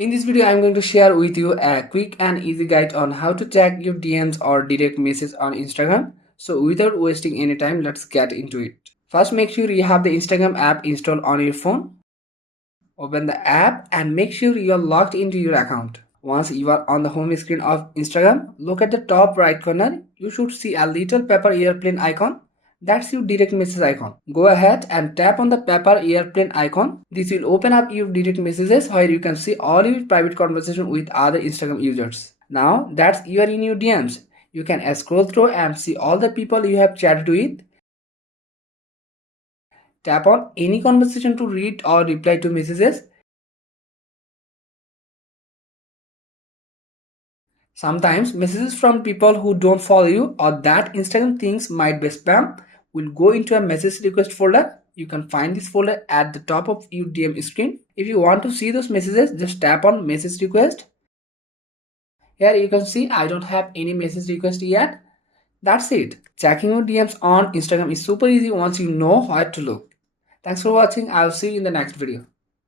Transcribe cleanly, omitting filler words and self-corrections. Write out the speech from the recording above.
In this video, I'm going to share with you a quick and easy guide on how to check your DMs or direct message on Instagram. So without wasting any time, let's get into it. First, make sure you have the Instagram app installed on your phone. Open the app and make sure you are logged into your account. Once you are on the home screen of Instagram, look at the top right corner. You should see a little paper airplane icon. That's your direct message icon. Go ahead and tap on the paper airplane icon. This will open up your direct messages where you can see all your private conversation with other Instagram users. Now that you are in your DMs, you can scroll through and see all the people you have chatted with. Tap on any conversation to read or reply to messages. Sometimes messages from people who don't follow you or that Instagram thinks might be spam will go into a message request folder. You can find this folder at the top of your DM screen. If you want to see those messages, just tap on message request. Here you can see I don't have any message request yet. That's it. Checking your DMs on Instagram is super easy once you know where to look. Thanks for watching. I'll see you in the next video.